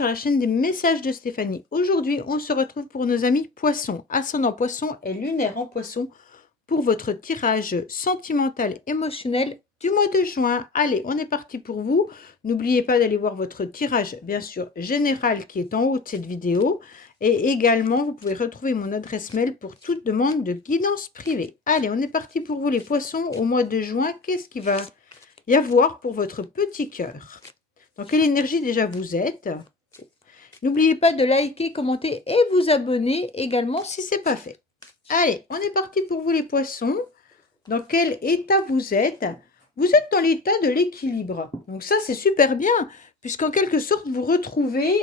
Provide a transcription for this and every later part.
sur la chaîne des messages de Stéphanie. Aujourd'hui, on se retrouve pour nos amis poissons, ascendant poisson et lunaire en poisson pour votre tirage sentimental émotionnel du mois de juin. Allez, on est parti pour vous. N'oubliez pas d'aller voir votre tirage, bien sûr, général qui est en haut de cette vidéo. Et également, vous pouvez retrouver mon adresse mail pour toute demande de guidance privée. Allez, on est parti pour vous les poissons au mois de juin. Qu'est-ce qu'il va y avoir pour votre petit cœur? Dans quelle énergie déjà vous êtes? N'oubliez pas de liker, commenter et vous abonner également si ce n'est pas fait. Allez, on est parti pour vous les poissons. Dans quel état vous êtes? Vous êtes dans l'état de l'équilibre. Donc ça, c'est super bien, puisqu'en quelque sorte, vous retrouvez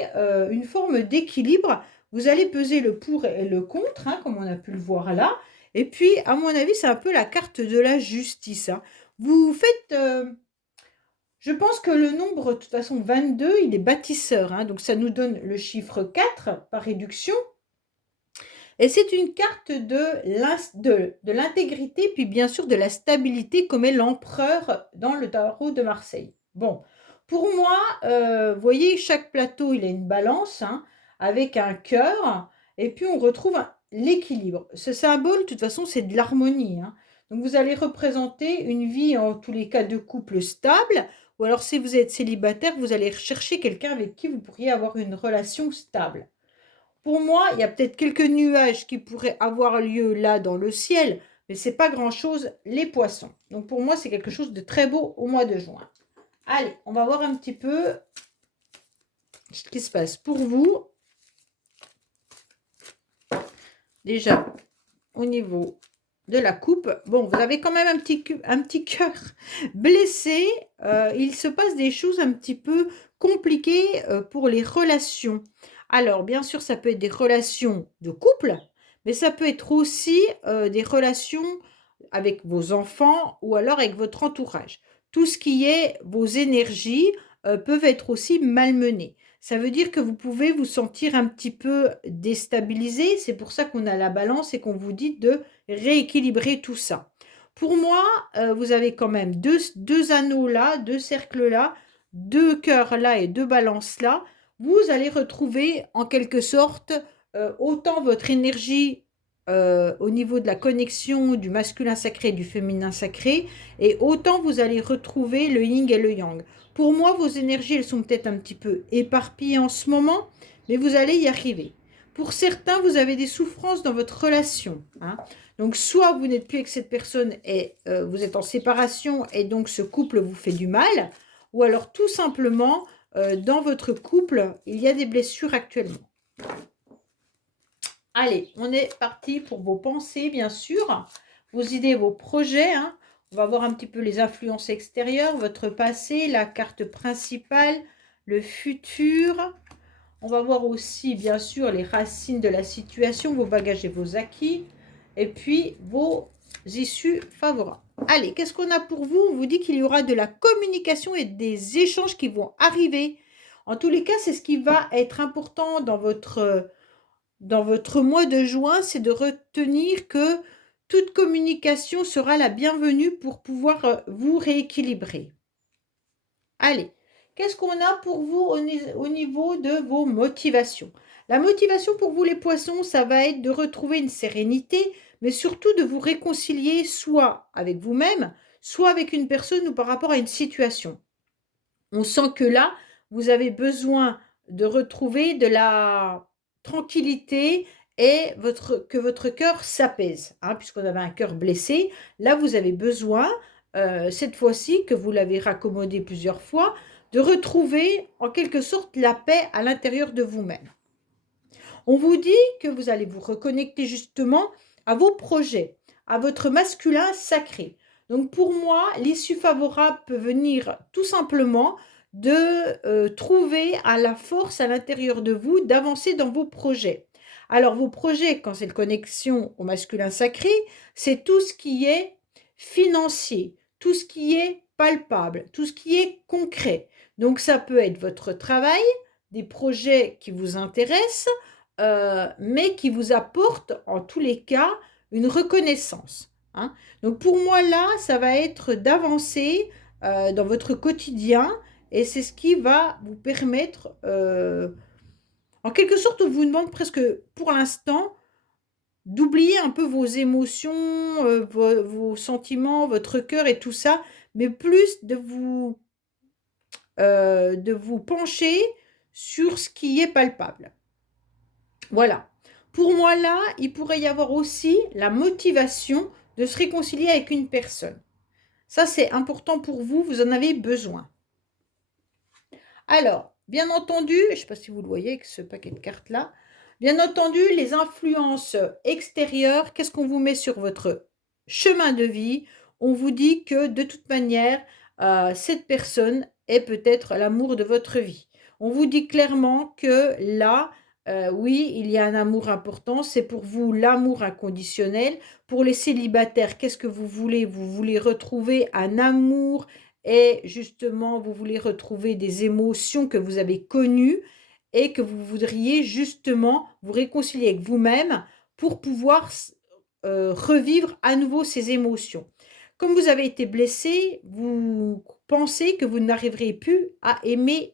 une forme d'équilibre. Vous allez peser le pour et le contre, hein, comme on a pu le voir là. Et puis, à mon avis, c'est un peu la carte de la justice. Hein. Vous faites... je pense que le nombre, de toute façon, 22, il est bâtisseur. Hein, donc, ça nous donne le chiffre 4 par réduction. Et c'est une carte de l'intégrité, puis bien sûr de la stabilité, comme est l'empereur dans le tarot de Marseille. Bon, pour moi, vous voyez, chaque plateau, il a une balance, hein, avec un cœur, et puis on retrouve l'équilibre. Ce symbole, de toute façon, c'est de l'harmonie. Hein. Donc, vous allez représenter une vie, en tous les cas, de couple stable, ou alors si vous êtes célibataire, vous allez chercher quelqu'un avec qui vous pourriez avoir une relation stable. Pour moi, il y a peut-être quelques nuages qui pourraient avoir lieu là dans le ciel, mais ce n'est pas grand-chose, les poissons. Donc pour moi, c'est quelque chose de très beau au mois de juin. Allez, on va voir un petit peu ce qui se passe pour vous. Déjà, au niveau de la coupe, bon, vous avez quand même un petit cœur blessé. Il se passe des choses un petit peu compliquées pour les relations. Alors, bien sûr, ça peut être des relations de couple, mais ça peut être aussi des relations avec vos enfants ou alors avec votre entourage. Tout ce qui est vos énergies peuvent être aussi malmenées. Ça veut dire que vous pouvez vous sentir un petit peu déstabilisé. C'est pour ça qu'on a la balance et qu'on vous dit de rééquilibrer tout ça. Pour moi, vous avez quand même deux anneaux là, deux cercles là, deux cœurs là et deux balances là. Vous allez retrouver en quelque sorte autant votre énergie au niveau de la connexion du masculin sacré et du féminin sacré, et autant vous allez retrouver le yin et le yang. Pour moi, vos énergies, elles sont peut-être un petit peu éparpillées en ce moment, mais vous allez y arriver. Pour certains, vous avez des souffrances dans votre relation. Hein. Donc, soit vous n'êtes plus avec cette personne et vous êtes en séparation et donc ce couple vous fait du mal, ou alors tout simplement, dans votre couple, il y a des blessures actuellement. Allez, on est parti pour vos pensées, bien sûr, vos idées, vos projets. Hein. On va voir un petit peu les influences extérieures, votre passé, la carte principale, le futur. On va voir aussi, bien sûr, les racines de la situation, vos bagages et vos acquis, et puis vos issues favorables. Allez, qu'est-ce qu'on a pour vous? On vous dit qu'il y aura de la communication et des échanges qui vont arriver. En tous les cas, c'est ce qui va être important dans votre mois de juin, c'est de retenir que toute communication sera la bienvenue pour pouvoir vous rééquilibrer. Allez, qu'est-ce qu'on a pour vous au niveau de vos motivations? La motivation pour vous les poissons, ça va être de retrouver une sérénité, mais surtout de vous réconcilier soit avec vous-même, soit avec une personne ou par rapport à une situation. On sent que là, vous avez besoin de retrouver de la tranquillité et que votre cœur s'apaise, hein, puisqu'on avait un cœur blessé. Là, vous avez besoin, cette fois-ci, que vous l'avez raccommodé plusieurs fois, de retrouver en quelque sorte la paix à l'intérieur de vous-même. On vous dit que vous allez vous reconnecter justement à vos projets, à votre masculin sacré. Donc pour moi, l'issue favorable peut venir tout simplement de trouver à la force à l'intérieur de vous d'avancer dans vos projets. Alors vos projets, quand c'est la connexion au masculin sacré, c'est tout ce qui est financier, tout ce qui est palpable, tout ce qui est concret. Donc ça peut être votre travail, des projets qui vous intéressent, mais qui vous apportent en tous les cas une reconnaissance. Hein. Donc pour moi là, ça va être d'avancer dans votre quotidien et c'est ce qui va vous permettre En quelque sorte, on vous demande presque, pour l'instant, d'oublier un peu vos émotions, vos sentiments, votre cœur et tout ça, mais plus de vous pencher sur ce qui est palpable. Voilà. Pour moi, là, il pourrait y avoir aussi la motivation de se réconcilier avec une personne. Ça, c'est important pour vous, vous en avez besoin. Alors, bien entendu, je ne sais pas si vous le voyez avec ce paquet de cartes-là, bien entendu, les influences extérieures, qu'est-ce qu'on vous met sur votre chemin de vie? On vous dit que de toute manière, cette personne est peut-être l'amour de votre vie. On vous dit clairement que là, oui, il y a un amour important, c'est pour vous l'amour inconditionnel. Pour les célibataires, qu'est-ce que vous voulez? Vous voulez retrouver un amour et justement, vous voulez retrouver des émotions que vous avez connues et que vous voudriez justement vous réconcilier avec vous-même pour pouvoir revivre à nouveau ces émotions. Comme vous avez été blessé, vous pensez que vous n'arriverez plus à aimer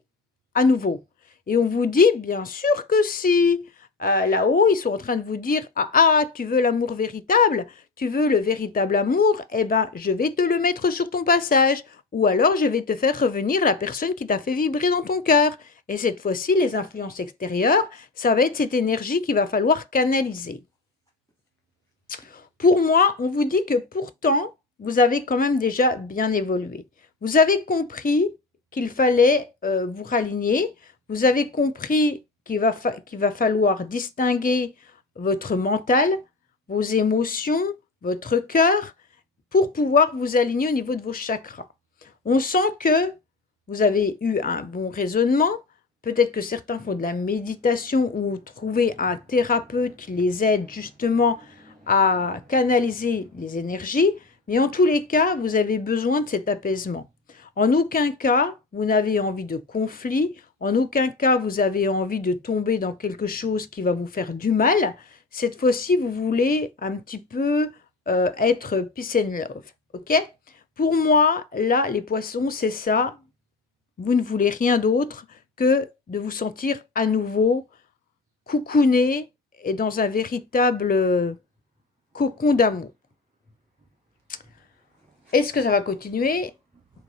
à nouveau. Et on vous dit, bien sûr que si. Là-haut, ils sont en train de vous dire, ah ah, tu veux l'amour véritable, tu veux le véritable amour, eh ben, je vais te le mettre sur ton passage. Ou alors, je vais te faire revenir la personne qui t'a fait vibrer dans ton cœur. Et cette fois-ci, les influences extérieures, ça va être cette énergie qu'il va falloir canaliser. Pour moi, on vous dit que pourtant, vous avez quand même déjà bien évolué. Vous avez compris qu'il fallait vous raligner. Vous avez compris qu'il va falloir distinguer votre mental, vos émotions, votre cœur, pour pouvoir vous aligner au niveau de vos chakras. On sent que vous avez eu un bon raisonnement. Peut-être que certains font de la méditation ou trouver un thérapeute qui les aide justement à canaliser les énergies. Mais en tous les cas, vous avez besoin de cet apaisement. En aucun cas, vous n'avez envie de conflit. En aucun cas, vous avez envie de tomber dans quelque chose qui va vous faire du mal. Cette fois-ci, vous voulez un petit peu être peace and love. OK? Pour moi, là, les poissons, c'est ça. Vous ne voulez rien d'autre que de vous sentir à nouveau coucouné et dans un véritable cocon d'amour. Est-ce que ça va continuer?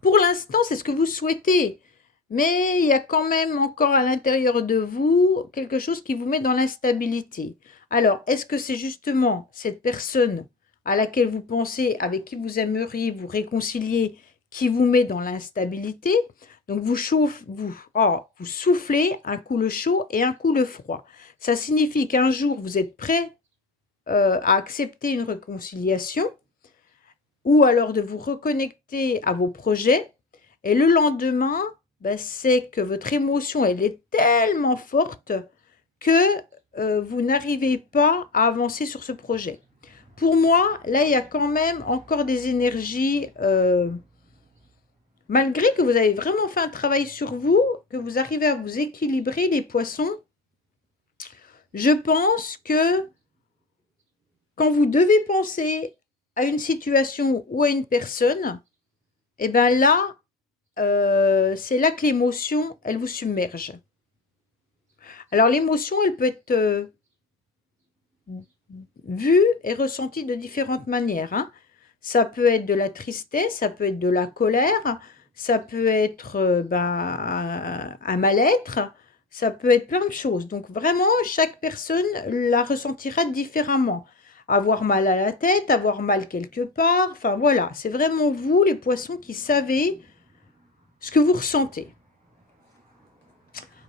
Pour l'instant, c'est ce que vous souhaitez. Mais il y a quand même encore à l'intérieur de vous quelque chose qui vous met dans l'instabilité. Alors, est-ce que c'est justement cette personne à laquelle vous pensez, avec qui vous aimeriez vous réconcilier, qui vous met dans l'instabilité? Donc, vous soufflez un coup le chaud et un coup le froid. Ça signifie qu'un jour, vous êtes prêt à accepter une réconciliation ou alors de vous reconnecter à vos projets. Et le lendemain, ben, c'est que votre émotion, elle est tellement forte que vous n'arrivez pas à avancer sur ce projet. Pour moi, là, il y a quand même encore des énergies, malgré que vous avez vraiment fait un travail sur vous, que vous arrivez à vous équilibrer, les poissons. Je pense que quand vous devez penser à une situation ou à une personne, et bien là, c'est là que l'émotion, elle vous submerge. Alors l'émotion, elle peut être vue et ressentie de différentes manières, hein. Ça peut être de la tristesse, ça peut être de la colère, ça peut être un mal-être, ça peut être plein de choses. Donc vraiment, chaque personne la ressentira différemment. Avoir mal à la tête, avoir mal quelque part, enfin voilà, c'est vraiment vous, les poissons, qui savez ce que vous ressentez.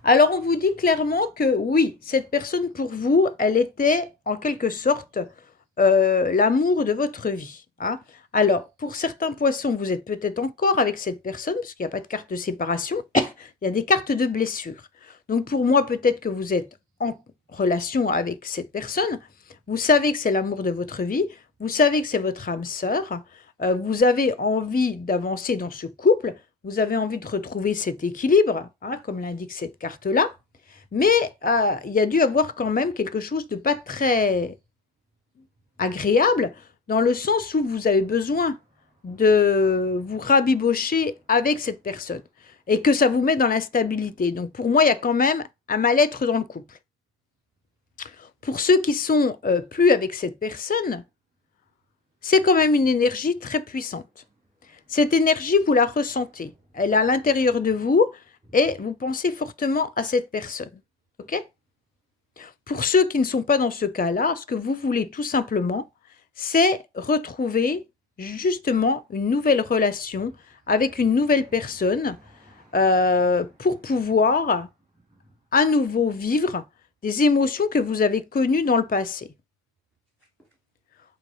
Alors, on vous dit clairement que oui, cette personne pour vous, elle était en quelque sorte l'amour de votre vie, hein. Alors, pour certains poissons, vous êtes peut-être encore avec cette personne, parce qu'il n'y a pas de carte de séparation, il y a des cartes de blessure. Donc, pour moi, peut-être que vous êtes en relation avec cette personne, vous savez que c'est l'amour de votre vie, vous savez que c'est votre âme sœur, vous avez envie d'avancer dans ce couple, vous avez envie de retrouver cet équilibre, hein, comme l'indique cette carte-là, mais il y a dû avoir quand même quelque chose de pas très agréable, dans le sens où vous avez besoin de vous rabibocher avec cette personne et que ça vous met dans l'instabilité. Donc pour moi, il y a quand même un mal-être dans le couple. Pour ceux qui sont plus avec cette personne, c'est quand même une énergie très puissante. Cette énergie, vous la ressentez. Elle est à l'intérieur de vous et vous pensez fortement à cette personne. OK? Pour ceux qui ne sont pas dans ce cas-là, ce que vous voulez tout simplement, c'est retrouver justement une nouvelle relation avec une nouvelle personne pour pouvoir à nouveau vivre des émotions que vous avez connues dans le passé.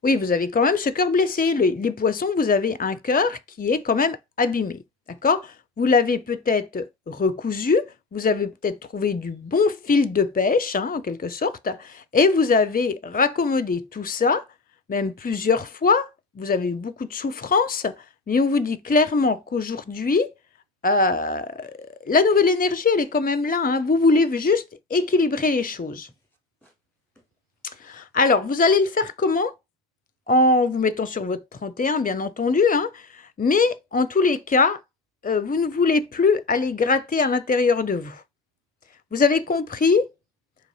Oui, vous avez quand même ce cœur blessé. Les poissons, vous avez un cœur qui est quand même abîmé, d'accord? Vous l'avez peut-être recousu, vous avez peut-être trouvé du bon fil de pêche, hein, en quelque sorte, et vous avez raccommodé tout ça, même plusieurs fois. Vous avez eu beaucoup de souffrance, mais on vous dit clairement qu'aujourd'hui, la nouvelle énergie, elle est quand même là, hein. Vous voulez juste équilibrer les choses. Alors, vous allez le faire comment? En vous mettant sur votre 31 bien entendu, hein, mais en tous les cas, vous ne voulez plus aller gratter à l'intérieur de vous. Vous avez compris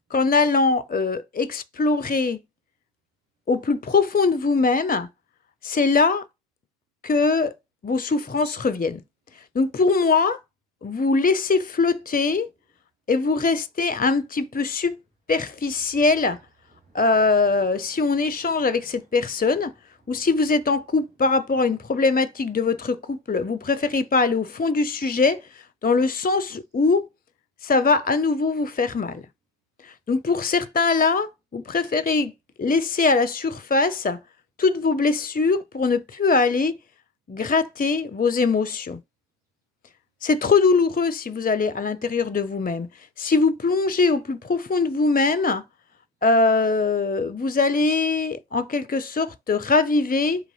qu'en allant, explorer au plus profond de vous-même, c'est là que vos souffrances reviennent. Donc pour moi, vous laissez flotter et vous restez un petit peu superficiel si on échange avec cette personne ou si vous êtes en couple par rapport à une problématique de votre couple, vous préférez pas aller au fond du sujet dans le sens où ça va à nouveau vous faire mal. Donc pour certains là, vous préférez laisser à la surface toutes vos blessures pour ne plus aller gratter vos émotions. C'est trop douloureux si vous allez à l'intérieur de vous-même. Si vous plongez au plus profond de vous-même, vous allez en quelque sorte raviver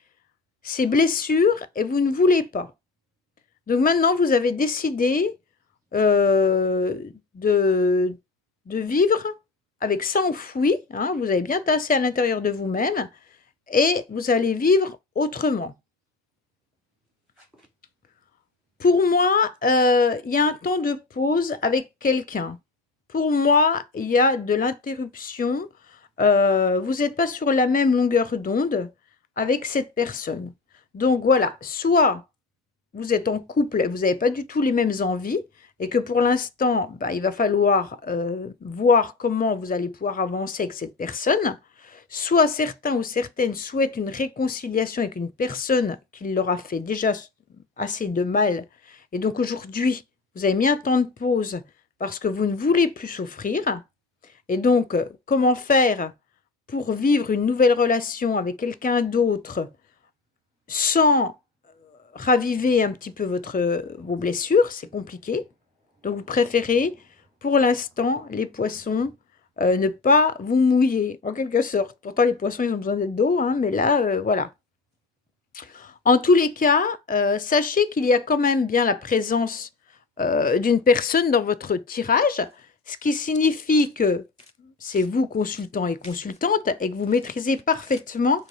ces blessures et vous ne voulez pas. Donc maintenant, vous avez décidé de vivre avec ça enfoui, hein, vous avez bien tassé à l'intérieur de vous-même et vous allez vivre autrement. Pour moi, il y a un temps de pause avec quelqu'un. Pour moi, il y a de l'interruption, vous n'êtes pas sur la même longueur d'onde avec cette personne. Donc voilà, soit vous êtes en couple et vous n'avez pas du tout les mêmes envies et que pour l'instant, bah, il va falloir, voir comment vous allez pouvoir avancer avec cette personne. Soit certains ou certaines souhaitent une réconciliation avec une personne qui leur a fait déjà assez de mal et donc aujourd'hui, vous avez mis un temps de pause parce que vous ne voulez plus souffrir et donc comment faire pour vivre une nouvelle relation avec quelqu'un d'autre sans raviver un petit peu vos blessures, c'est compliqué. Donc vous préférez, pour l'instant, les poissons, ne pas vous mouiller, en quelque sorte. Pourtant, les poissons, ils ont besoin d'eau, hein, mais là, voilà. En tous les cas, sachez qu'il y a quand même bien la présence, d'une personne dans votre tirage, ce qui signifie que c'est vous, consultant et consultante, et que vous maîtrisez parfaitement,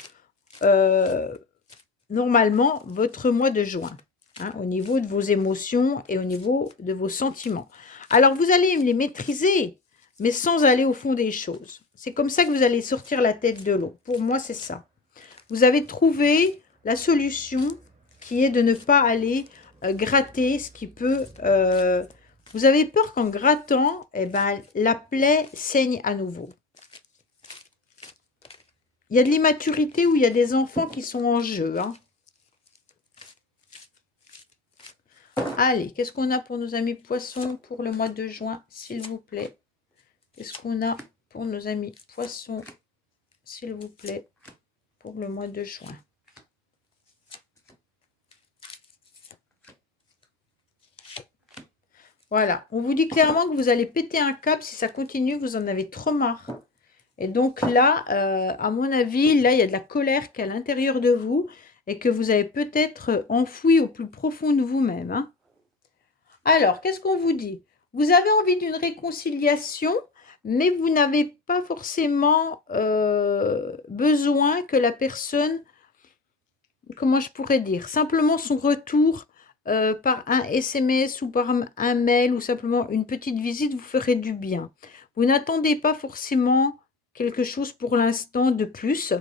normalement, votre mois de juin, hein, au niveau de vos émotions et au niveau de vos sentiments. Alors, vous allez les maîtriser, mais sans aller au fond des choses. C'est comme ça que vous allez sortir la tête de l'eau. Pour moi, c'est ça. Vous avez trouvé la solution qui est de ne pas aller gratter ce qui peut... vous avez peur qu'en grattant, eh ben, la plaie saigne à nouveau. Il y a de l'immaturité où il y a des enfants qui sont en jeu, hein. Allez, qu'est-ce qu'on a pour nos amis poissons pour le mois de juin, s'il vous plaît? Qu'est-ce qu'on a pour nos amis poissons, s'il vous plaît, pour le mois de juin? Voilà, on vous dit clairement que vous allez péter un câble si ça continue, vous en avez trop marre. Et donc là, à mon avis, là, il y a de la colère qui est à l'intérieur de vous et que vous avez peut-être enfoui au plus profond de vous-même, hein. Alors, qu'est-ce qu'on vous dit? Vous avez envie d'une réconciliation, mais vous n'avez pas forcément besoin que la personne, comment je pourrais dire? Simplement son retour par un SMS ou par un mail ou simplement une petite visite vous ferait du bien. Vous n'attendez pas forcément quelque chose pour l'instant de plus.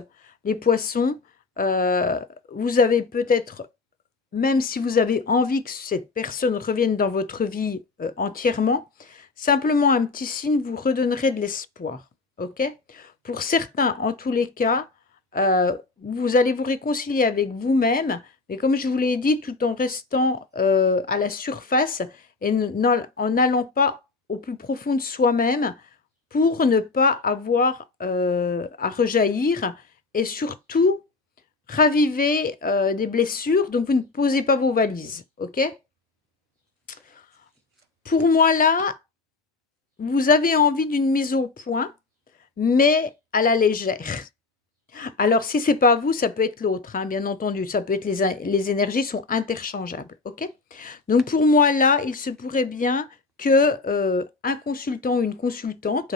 Les poissons, heu, vous avez peut-être, même si vous avez envie que cette personne revienne dans votre vie, entièrement, simplement un petit signe vous redonnerait de l'espoir, OK? Pour certains, en tous les cas, vous allez vous réconcilier avec vous-même, mais comme je vous l'ai dit, tout en restant, à la surface et en n'allant pas au plus profond de soi-même pour ne pas avoir, à rejaillir et surtout ravivez, des blessures, donc vous ne posez pas vos valises, OK? Pour moi là, vous avez envie d'une mise au point, mais à la légère. Alors si c'est pas vous, ça peut être l'autre, hein, bien entendu, ça peut être les énergies sont interchangeables, OK? Donc pour moi là, il se pourrait bien que, un consultant ou une consultante,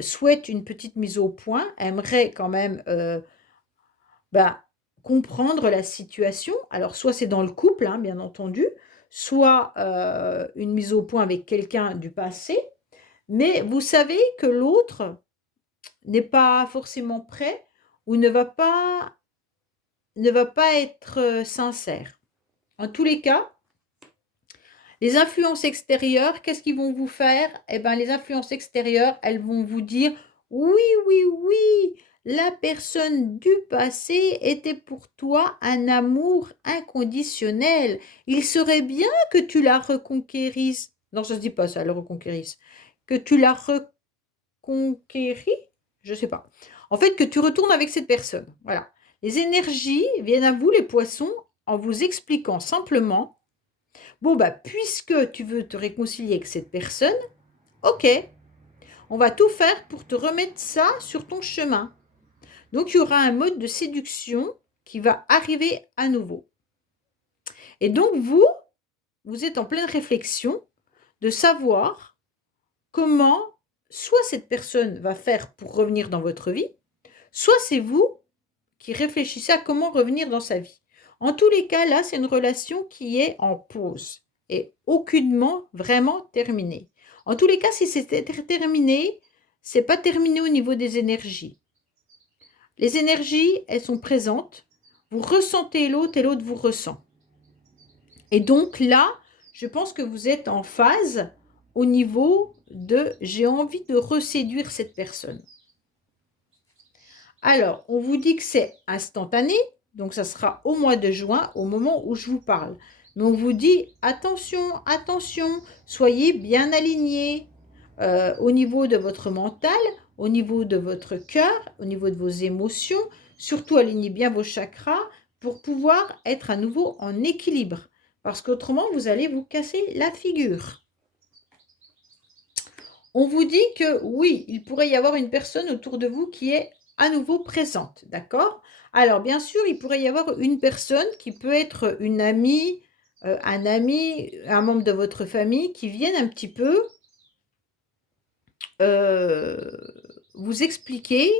souhaite une petite mise au point, aimerait quand même, bah, comprendre la situation. Alors soit c'est dans le couple, hein, bien entendu, soit, une mise au point avec quelqu'un du passé, mais vous savez que l'autre n'est pas forcément prêt ou ne va pas être, sincère. En tous les cas, les influences extérieures, qu'est-ce qu'ils vont vous faire? Eh ben, les influences extérieures, elles vont vous dire: «Oui, oui, oui, la personne du passé était pour toi un amour inconditionnel. Il serait bien que tu la reconquérisses». Non, ça se dit pas ça, le reconquérisses. Que tu la reconquéris? Je sais pas. En fait, que tu retournes avec cette personne, voilà. Les énergies viennent à vous, les poissons, en vous expliquant simplement: «Bon, bah, puisque tu veux te réconcilier avec cette personne, OK, on va tout faire pour te remettre ça sur ton chemin». Donc il y aura un mode de séduction qui va arriver à nouveau. Et donc vous êtes en pleine réflexion de savoir comment soit cette personne va faire pour revenir dans votre vie, soit c'est vous qui réfléchissez à comment revenir dans sa vie. En tous les cas, là, c'est une relation qui est en pause et aucunement vraiment terminée. En tous les cas, si c'était terminé, c'est pas terminé au niveau des énergies. Les énergies, elles sont présentes. Vous ressentez l'autre et l'autre vous ressent. Et donc là, je pense que vous êtes en phase au niveau de j'ai envie de reséduire cette personne. Alors, on vous dit que c'est instantané, donc ça sera au mois de juin, au moment où je vous parle. Mais on vous dit attention, attention, soyez bien alignés au niveau de votre mental, au niveau de votre cœur, au niveau de vos émotions. Surtout alignez bien vos chakras pour pouvoir être à nouveau en équilibre. Parce qu'autrement, vous allez vous casser la figure. On vous dit que oui, il pourrait y avoir une personne autour de vous qui est à nouveau présente, d'accord? Alors bien sûr, il pourrait y avoir une personne qui peut être une amie, un ami, un membre de votre famille qui viennent un petit peu, vous expliquer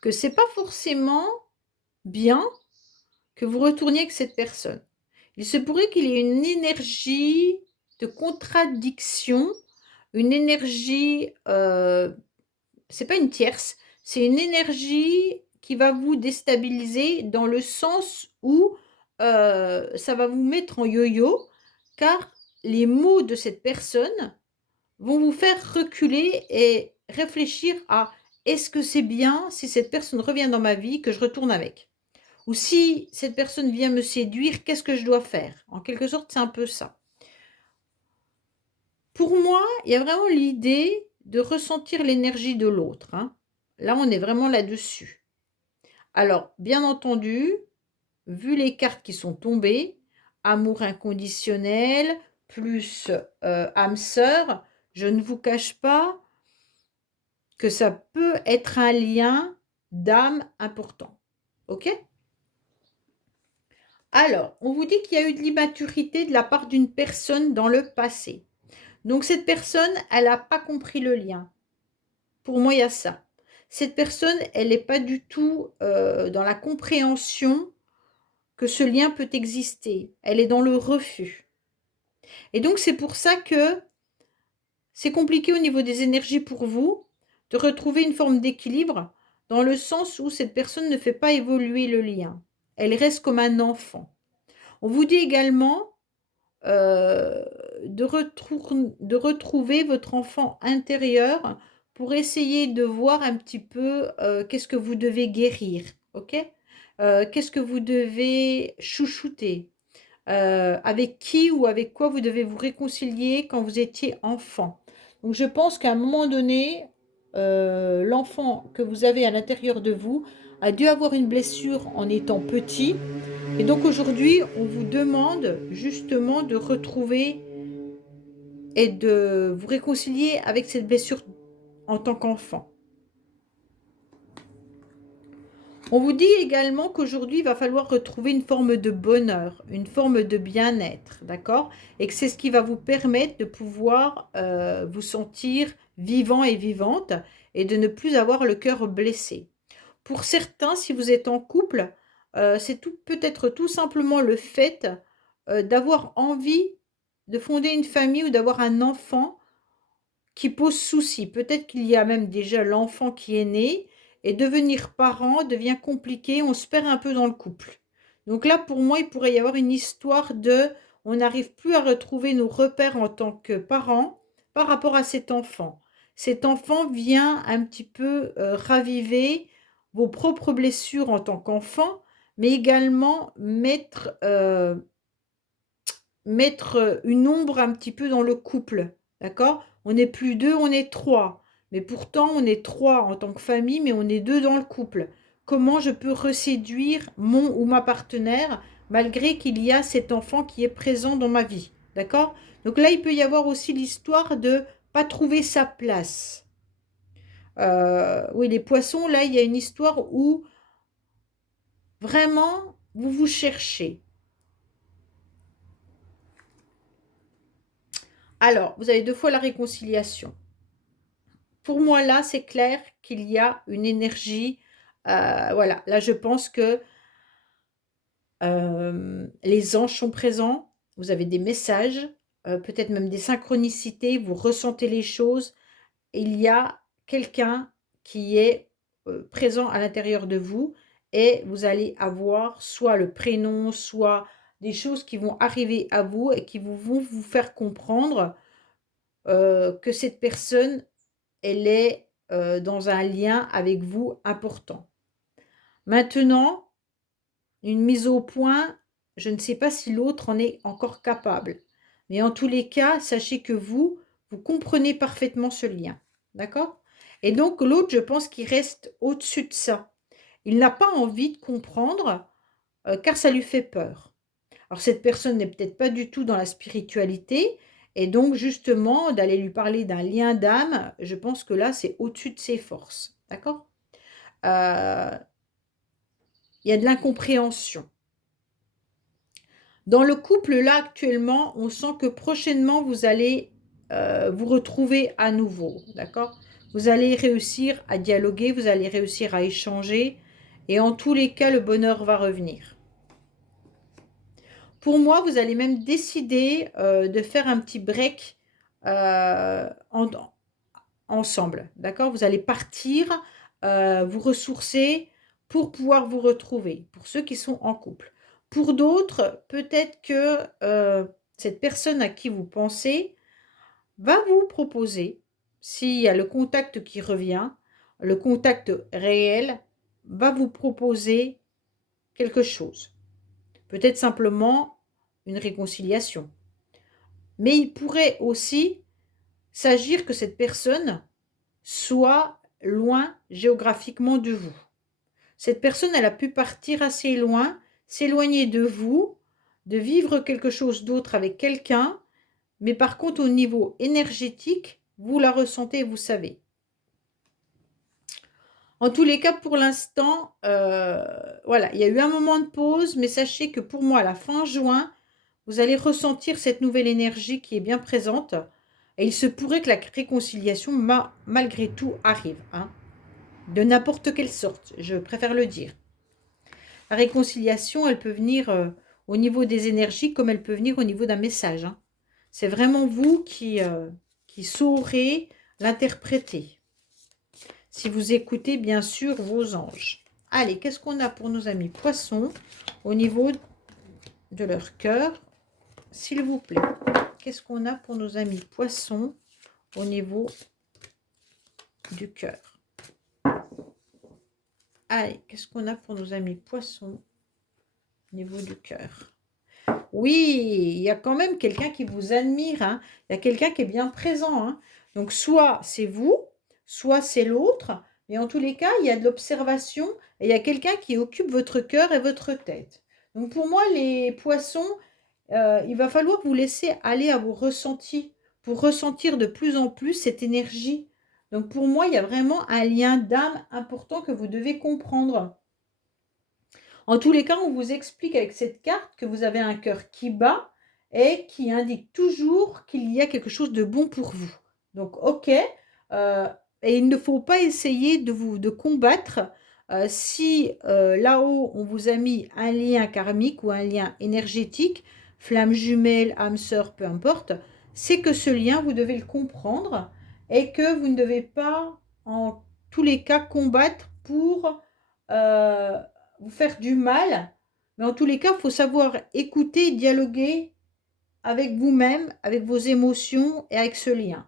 que c'est pas forcément bien que vous retourniez avec cette personne. Il se pourrait qu'il y ait une énergie de contradiction, une énergie, c'est pas une tierce, c'est une énergie qui va vous déstabiliser dans le sens où, ça va vous mettre en yo-yo, car les mots de cette personne vont vous faire reculer et réfléchir à: «Est-ce que c'est bien si cette personne revient dans ma vie que je retourne avec? Ou si cette personne vient me séduire, qu'est-ce que je dois faire?» En quelque sorte, c'est un peu ça. Pour moi, il y a vraiment l'idée de ressentir l'énergie de l'autre, hein. Là, on est vraiment là-dessus. Alors, bien entendu, vu les cartes qui sont tombées, amour inconditionnel, plus, âme sœur, je ne vous cache pas que ça peut être un lien d'âme important. OK? Alors, on vous dit qu'il y a eu de l'immaturité de la part d'une personne dans le passé. Donc cette personne, elle n'a pas compris le lien. Pour moi, il y a ça. Cette personne, elle n'est pas du tout, dans la compréhension que ce lien peut exister. Elle est dans le refus. Et donc c'est pour ça que c'est compliqué au niveau des énergies pour vous, de retrouver une forme d'équilibre dans le sens où cette personne ne fait pas évoluer le lien. Elle reste comme un enfant. On vous dit également euh, de retrouver votre enfant intérieur pour essayer de voir un petit peu qu'est-ce que vous devez guérir, ok? Qu'est-ce que vous devez chouchouter, avec qui ou avec quoi vous devez vous réconcilier quand vous étiez enfant. Donc je pense qu'à un moment donné, l'enfant que vous avez à l'intérieur de vous a dû avoir une blessure en étant petit. Et donc aujourd'hui, on vous demande justement de retrouver et de vous réconcilier avec cette blessure en tant qu'enfant. On vous dit également qu'aujourd'hui, il va falloir retrouver une forme de bonheur, une forme de bien-être, d'accord? Et que c'est ce qui va vous permettre de pouvoir vous sentir vivant et vivante et de ne plus avoir le cœur blessé. Pour certains, si vous êtes en couple, c'est peut-être tout simplement le fait d'avoir envie de fonder une famille ou d'avoir un enfant qui pose souci. Peut-être qu'il y a même déjà l'enfant qui est né et devenir parent devient compliqué, on se perd un peu dans le couple. Donc là, pour moi, il pourrait y avoir une histoire de on n'arrive plus à retrouver nos repères en tant que parents par rapport à cet enfant. Cet enfant vient un petit peu raviver vos propres blessures en tant qu'enfant, mais également mettre une ombre un petit peu dans le couple, d'accord? On n'est plus deux, on est trois. Mais pourtant, on est trois en tant que famille, mais on est deux dans le couple. Comment je peux reséduire mon ou ma partenaire malgré qu'il y a cet enfant qui est présent dans ma vie, d'accord? Donc là, il peut y avoir aussi l'histoire de pas trouver sa place. Oui, les poissons, là, il y a une histoire où vraiment, vous vous cherchez. Alors, vous avez deux fois la réconciliation. Pour moi, là, c'est clair qu'il y a une énergie. Voilà, là, je pense que les anges sont présents. Vous avez des messages, peut-être même des synchronicités. Vous ressentez les choses. Il y a quelqu'un qui est présent à l'intérieur de vous et vous allez avoir soit le prénom, soit des choses qui vont arriver à vous et qui vont vous faire comprendre que cette personne elle est dans un lien avec vous important. Maintenant, une mise au point, je ne sais pas si l'autre en est encore capable. Mais en tous les cas, sachez que vous comprenez parfaitement ce lien. D'accord? Et donc, l'autre, je pense qu'il reste au-dessus de ça. Il n'a pas envie de comprendre car ça lui fait peur. Alors, cette personne n'est peut-être pas du tout dans la spiritualité. Et donc, justement, d'aller lui parler d'un lien d'âme, je pense que là, c'est au-dessus de ses forces. D'accord? Euh, Il y a de l'incompréhension. Dans le couple, là, actuellement, on sent que prochainement, vous allez vous retrouver à nouveau. D'accord? Vous allez réussir à dialoguer, vous allez réussir à échanger. Et en tous les cas, le bonheur va revenir. Pour moi, vous allez même décider de faire un petit break ensemble. D'accord? Vous allez partir, vous ressourcer pour pouvoir vous retrouver, pour ceux qui sont en couple. Pour d'autres, peut-être que cette personne à qui vous pensez va vous proposer, s'il y a le contact qui revient, le contact réel, va vous proposer quelque chose. Peut-être simplement une réconciliation. Mais il pourrait aussi s'agir que cette personne soit loin géographiquement de vous. Cette personne, elle a pu partir assez loin, s'éloigner de vous, de vivre quelque chose d'autre avec quelqu'un, mais par contre au niveau énergétique, vous la ressentez, vous savez. En tous les cas, pour l'instant, voilà, il y a eu un moment de pause, mais sachez que pour moi, à la fin juin, vous allez ressentir cette nouvelle énergie qui est bien présente. Et il se pourrait que la réconciliation, malgré tout, arrive. Hein, de n'importe quelle sorte, je préfère le dire. La réconciliation, elle peut venir au niveau des énergies comme elle peut venir au niveau d'un message. Hein. C'est vraiment vous qui saurez l'interpréter. si vous écoutez bien sûr vos anges. Allez, qu'est-ce qu'on a pour nos amis poissons au niveau de leur cœur, s'il vous plaît? Qu'est-ce qu'on a pour nos amis poissons au niveau du cœur? Allez, qu'est-ce qu'on a pour nos amis poissons au niveau du cœur? Oui, il y a quand même quelqu'un qui vous admire, hein. Il y a quelqu'un qui est bien présent, hein. Donc, soit c'est vous, soit c'est l'autre. Mais en tous les cas, il y a de l'observation et il y a quelqu'un qui occupe votre cœur et votre tête. Donc, pour moi, les poissons, il va falloir vous laisser aller à vos ressentis pour ressentir de plus en plus cette énergie. Donc, pour moi, il y a vraiment un lien d'âme important que vous devez comprendre. En tous les cas, on vous explique avec cette carte que vous avez un cœur qui bat et qui indique toujours qu'il y a quelque chose de bon pour vous. Donc, ok. Et il ne faut pas essayer de combattre si là-haut, on vous a mis un lien karmique ou un lien énergétique, flamme jumelle, âme sœur, peu importe, c'est que ce lien, vous devez le comprendre et que vous ne devez pas, en tous les cas, combattre pour vous faire du mal. Mais en tous les cas, il faut savoir écouter, dialoguer avec vous-même, avec vos émotions et avec ce lien.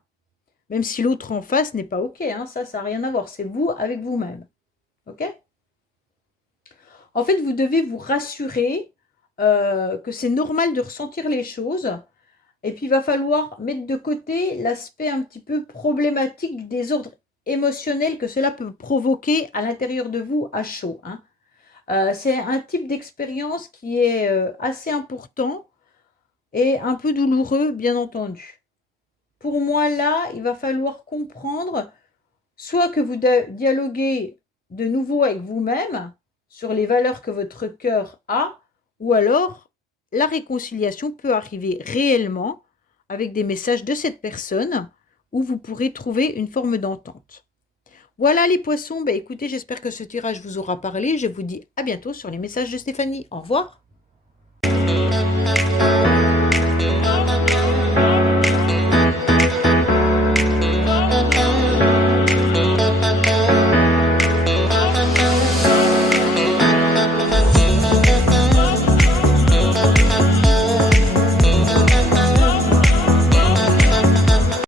Même si l'autre en face n'est pas OK, hein, ça n'a rien à voir. C'est vous avec vous-même. OK? En fait, vous devez vous rassurer que c'est normal de ressentir les choses. Et puis, il va falloir mettre de côté l'aspect un petit peu problématique du désordre émotionnel que cela peut provoquer à l'intérieur de vous à chaud, hein. C'est un type d'expérience qui est assez important et un peu douloureux, bien entendu. Pour moi, là, il va falloir comprendre soit que vous dialoguez de nouveau avec vous-même sur les valeurs que votre cœur a, ou alors la réconciliation peut arriver réellement avec des messages de cette personne où vous pourrez trouver une forme d'entente. Voilà les poissons, écoutez, j'espère que ce tirage vous aura parlé. Je vous dis à bientôt sur les messages de Stéphanie. Au revoir.